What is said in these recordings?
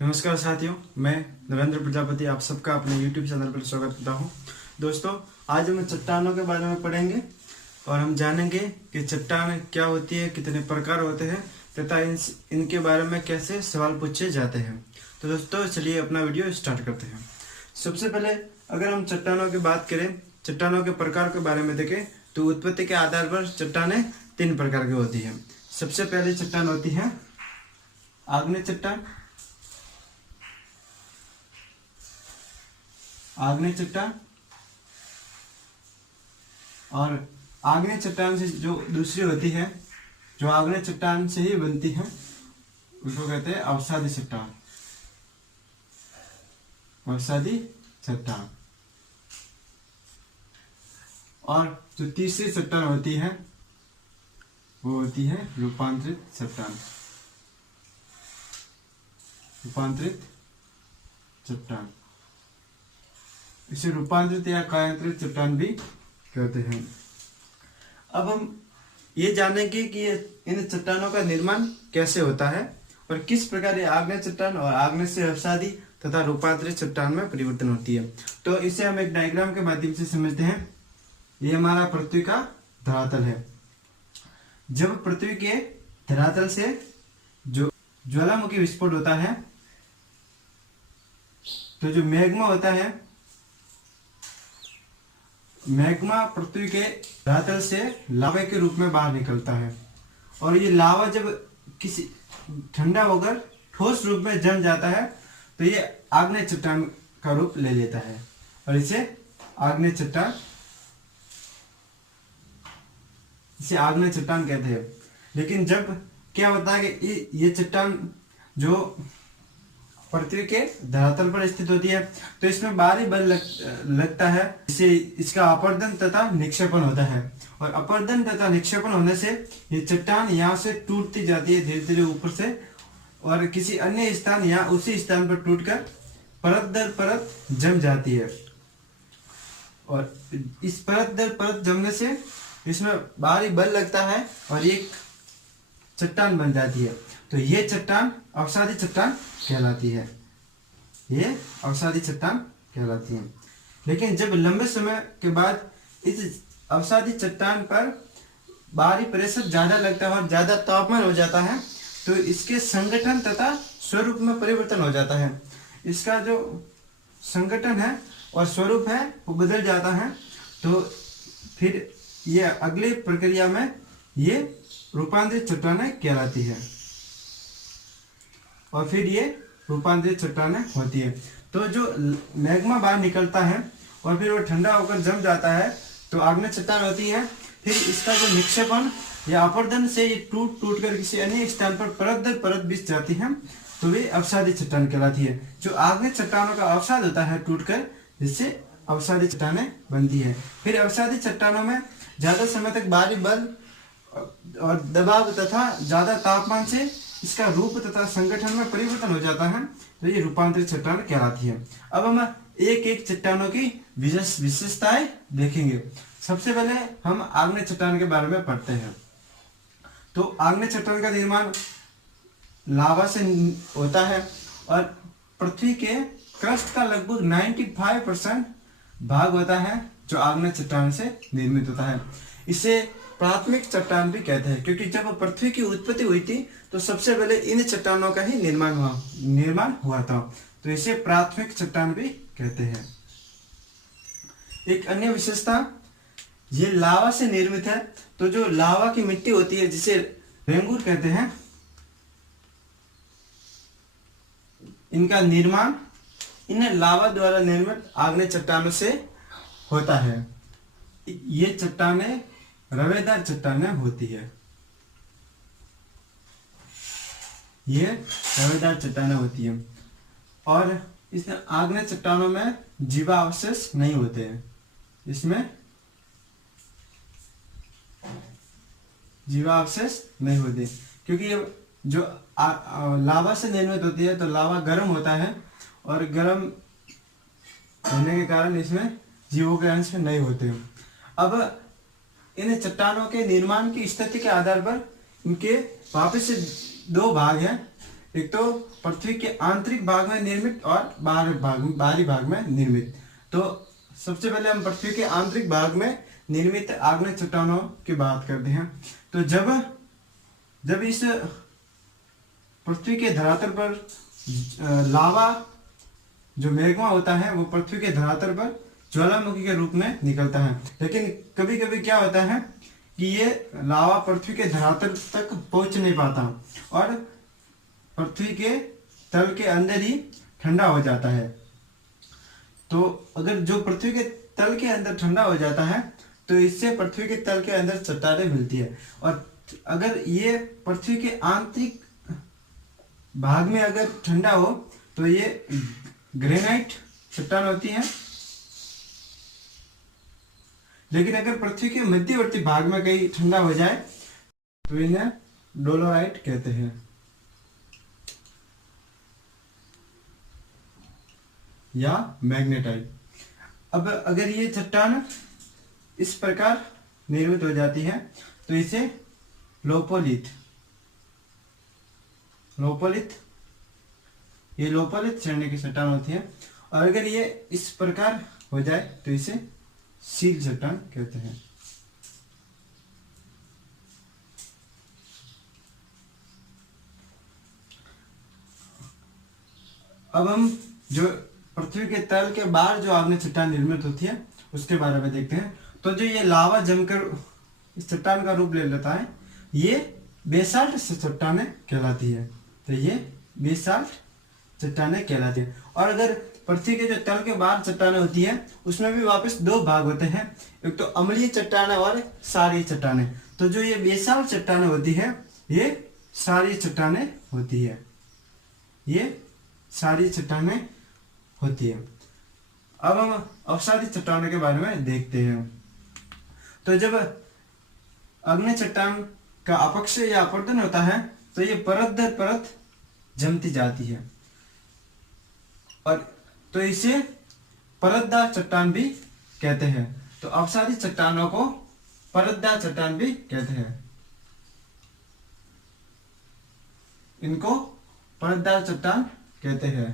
नमस्कार साथियों, मैं नरेंद्र प्रजापति आप सबका अपने YouTube चैनल पर स्वागत करता हूं। दोस्तों, आज हम चट्टानों के बारे में पढ़ेंगे और हम जानेंगे कि चट्टान क्या होती है, कितने प्रकार होते हैं तथा इनके बारे में कैसे सवाल पूछे जाते हैं। तो दोस्तों, चलिए अपना वीडियो स्टार्ट करते हैं। सबसे पहले अगर हम चट्टानों की बात करें, चट्टानों के प्रकार के बारे में देखें तो उत्पत्ति के आधार पर चट्टानें 3 प्रकार की होती हैं। सबसे पहली चट्टान होती है आग्नेय चट्टान। आग्नेय चट्टान और आग्नेय चट्टान से जो दूसरी होती है, जो आग्नेय चट्टान से ही बनती है, उसको कहते हैं अवसादी चट्टान। अवसादी चट्टान। और जो तीसरी चट्टान होती है वो होती है रूपांतरित चट्टान। रूपांतरित चट्टान, इसे रूपांतरित या कायांतरित चट्टान भी कहते हैं। अब हम ये जानेंगे कि इन चट्टानों का निर्माण कैसे होता है और किस प्रकार ये आग्नेय चट्टान और आग्नेय से अवसादी तथा रूपांतरित चट्टान में परिवर्तन होती है। तो इसे हम एक डायग्राम के माध्यम से समझते हैं। ये हमारा पृथ्वी का धरातल है। जब पृथ्वी के धरातल से जो ज्वालामुखी विस्फोट होता है तो जो मैग्मा होता है, मैग्मा पृथ्वी के धरातल से लावा के रूप में बाहर निकलता है और ये लावा जब किसी ठंडा होकर ठोस रूप में जम जाता है तो ये आग्नेय चट्टान का रूप ले लेता है और इसे आग्नेय चट्टान कहते हैं। लेकिन जब क्या होता है कि ये चट्टान जो पृथ्वी के धरातल पर स्थित होती है तो इसमें भारी बल लगता है, इससे इसका अपर्दन तथा निक्षेपण होता है और अपर्दन तथा निक्षेपण होने से ये चट्टान यहाँ से टूटती जाती है धीरे धीरे ऊपर से और किसी अन्य स्थान या उसी स्थान पर टूटकर परत दर परत जम जाती है और इस परत दर परत जमने से इसमें भारी बल लगता है और एक चट्टान बन जाती है। तो ये चट्टान अवसादी चट्टान कहलाती है। ये अवसादी चट्टान कहलाती है। लेकिन जब लंबे समय के बाद इस अवसादी चट्टान पर भारी प्रेशर ज्यादा लगता है और ज्यादा तापमान हो जाता है तो इसके संगठन तथा स्वरूप में परिवर्तन हो जाता है। इसका जो संगठन है और स्वरूप है वो बदल जाता है। तो फिर ये अगली प्रक्रिया में ये रूपांतरित चट्टानें कहलाती है और फिर ये रूपांतरित चट्टानें होती है। तो जो मैग्मा बाहर निकलता है और फिर वो ठंडा होकर जम जाता है तो आग्नेय चट्टान होती है। फिर इसका जो निक्षेपण या अपर्दन से ये टूट कर किसी अन्य स्थान पर परत दर परत बिछ जाती है तो वे अवसादी चट्टान कहलाती है। जो आग्नेय चट्टानों का अवसाद होता है टूटकर, जिससे अवसादी चट्टानें बनती है। फिर अवसादी चट्टानों में ज्यादा समय तक भारी बल और दबाव तथा ज्यादा तापमान से इसका रूप तथा संगठन में परिवर्तन हो जाता है तो ये रूपांतरित चट्टान कहलाती है। अब हम एक एक चट्टानों की विशेषताएं देखेंगे। सबसे पहले हम आग्नेय चट्टान के बारे में पढ़ते हैं। तो आग्नेय चट्टान का निर्माण लावा से होता है और पृथ्वी के क्रस्ट का लगभग 95% भाग होता है जो आग्नेय चट्टान से निर्मित होता है। इसे प्राथमिक चट्टान भी कहते हैं क्योंकि जब पृथ्वी की उत्पत्ति हुई थी तो सबसे पहले इन चट्टानों का ही निर्माण हुआ था। तो इसे प्राथमिक चट्टान भी कहते हैं। एक अन्य विशेषता, ये लावा से निर्मित है। तो जो लावा की मिट्टी होती है जिसे रेंगूर कहते हैं, इनका निर्माण इन लावा द्वारा निर्मित आग्नेय चट्टानों से होता है। ये चट्टानें रवेदार चट्टानें होती है। ये रवेदार चट्टानें होती है और इस आग्नेय चट्टानों में जीवावशेष नहीं होते हैं। इसमें जीवावशेष नहीं होते क्योंकि ये जो लावा से निर्मित होती है तो लावा गर्म होता है और गर्म होने के कारण इसमें जीवों के अंश नहीं होते। अब इन चट्टानों के निर्माण की स्थिति के आधार पर इनके वापस से 2 भाग हैं। एक तो पृथ्वी के आंतरिक भाग में निर्मित और बाहरी भाग में निर्मित। तो सबसे पहले हम पृथ्वी के आंतरिक भाग में निर्मित आग्नेय चट्टानों की बात करते हैं। तो जब इस पृथ्वी के धरातल पर लावा जो मैग्मा होता है वो पृथ्वी के धरातल पर ज्वालामुखी के रूप में निकलता है, लेकिन कभी कभी क्या होता है कि ये लावा पृथ्वी के धरातल तक पहुंच नहीं पाता और पृथ्वी के तल के अंदर ही ठंडा हो जाता है। तो अगर जो पृथ्वी के तल के अंदर ठंडा हो जाता है तो इससे पृथ्वी के तल के अंदर चट्टानें मिलती है। और अगर ये पृथ्वी के आंतरिक भाग में अगर ठंडा हो तो ये ग्रेनाइट चट्टान होती है, लेकिन अगर पृथ्वी के मध्यवर्ती भाग में कहीं ठंडा हो जाए तो इन्हें डोलोराइट कहते हैं या मैग्नेटाइट। अब अगर ये चट्टान इस प्रकार निर्मित हो जाती है तो इसे लोपोलिथ ये लोपोलिथ श्रेणी की चट्टान होती है। और अगर ये इस प्रकार हो जाए तो इसे सील चट्टान कहते हैं। अब हम जो पृथ्वी के तल के बाहर जो आग्नेय चट्टान निर्मित होती है उसके बारे में देखते हैं। तो जो ये लावा जमकर इस चट्टान का रूप ले लेता है ये बेसाल्ट चट्टानें कहलाती है। तो ये बेसाल्ट चट्टानें कहलाती है। और अगर पृथ्वी के जो तल के बाहर चट्टानें होती है उसमें भी वापस दो भाग होते हैं, एक तो अम्लीय चट्टानें और सारी चट्टानें। तो जो ये बेसाल्ट चट्टानें होती है ये सारी चट्टानें होती है, ये सारी चट्टानें होती है। अब हम अवसादी चट्टानों के बारे में देखते हैं। तो जब आग्नेय चट्टान का अपक्षय या अपवर्तन होता है तो ये परत दर परत जमती जाती है और तो इसे परतदार चट्टान भी कहते हैं। तो अवसादी चट्टानों को परतदार चट्टान भी कहते हैं, इनको परतदार चट्टान कहते हैं।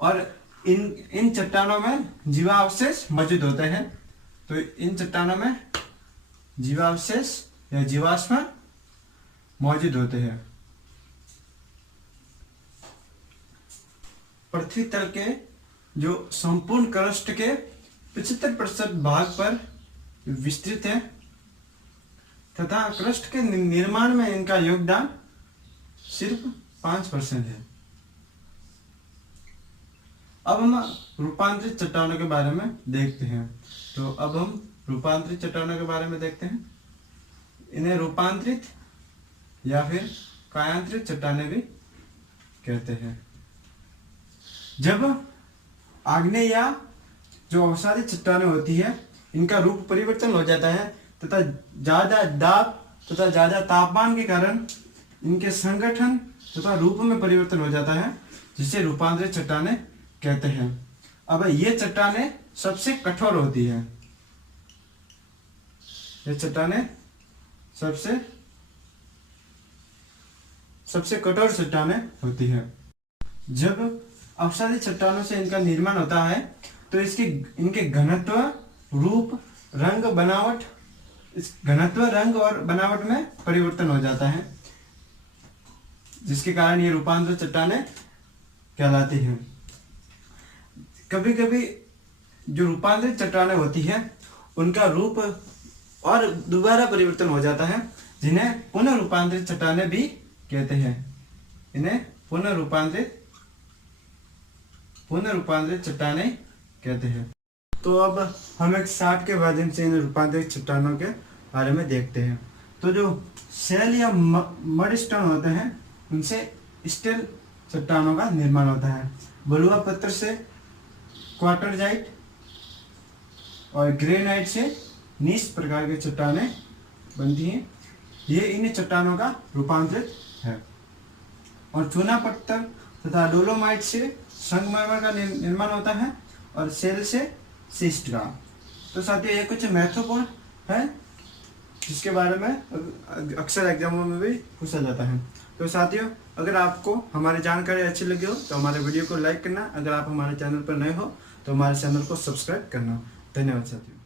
और इन चट्टानों में जीवावशेष मौजूद होते हैं। तो इन चट्टानों में जीवावशेष या जीवाश्म मौजूद होते हैं। पृथ्वी तल के जो संपूर्ण क्रस्ट के 75% भाग पर विस्तृत है तथा क्रस्ट के निर्माण में इनका योगदान सिर्फ 5% है। अब हम रूपांतरित चट्टानों के बारे में देखते हैं। तो अब हम रूपांतरित चट्टानों के बारे में देखते हैं। इन्हें रूपांतरित या फिर कायांतरित चट्टानें भी कहते हैं। जब आग्नेय या जो अवसादी चट्टानें होती है इनका रूप परिवर्तन हो जाता है तथा ज्यादा दाब तथा ज्यादा तापमान के कारण इनके संगठन तथा रूप में परिवर्तन हो जाता है, जिसे रूपांतरित चट्टानें कहते हैं। अब ये चट्टानें सबसे कठोर होती है, ये चट्टानें सबसे कठोर चट्टानें होती है। जब अवसादी चट्टानों से इनका निर्माण होता है तो इनके घनत्व, रूप, रंग, बनावट, इस घनत्व, रंग और बनावट में परिवर्तन हो जाता है, जिसके कारण ये रूपांतरित चट्टानें कहलाती हैं। कभी कभी जो रूपांतरित चट्टानें होती है उनका रूप और दोबारा परिवर्तन हो जाता है, जिन्हें पुनः रूपांतरित चट्टानें भी कहते हैं। इन्हें पुनः रूपांतरित चट्टानें कहते हैं। तो अब हम एक चार्ट के माध्यम से इन रूपांतरित चट्टानों के बारे में देखते हैं। तो जो शेल या मडस्टोन होते हैं उनसे स्टेल चट्टानों का निर्माण होता है। बलुआ पत्थर से क्वार्टरजाइट और ग्रेनाइट से नीस प्रकार की चट्टानें बनती हैं। ये इन चट्टानों का रूपांतरित है। और चूना पत्थर तथा डोलोमाइट से संगमरमर का निर्माण होता है और सेल से शिस्ट का। तो साथियों ये कुछ महत्वपूर्ण है जिसके बारे में अक्सर एग्जामों में भी पूछा जाता है। तो साथियों, अगर आपको हमारी जानकारी अच्छी लगी हो तो हमारे वीडियो को लाइक करना, अगर आप हमारे चैनल पर नए हो तो हमारे चैनल को सब्सक्राइब करना। धन्यवाद साथियों।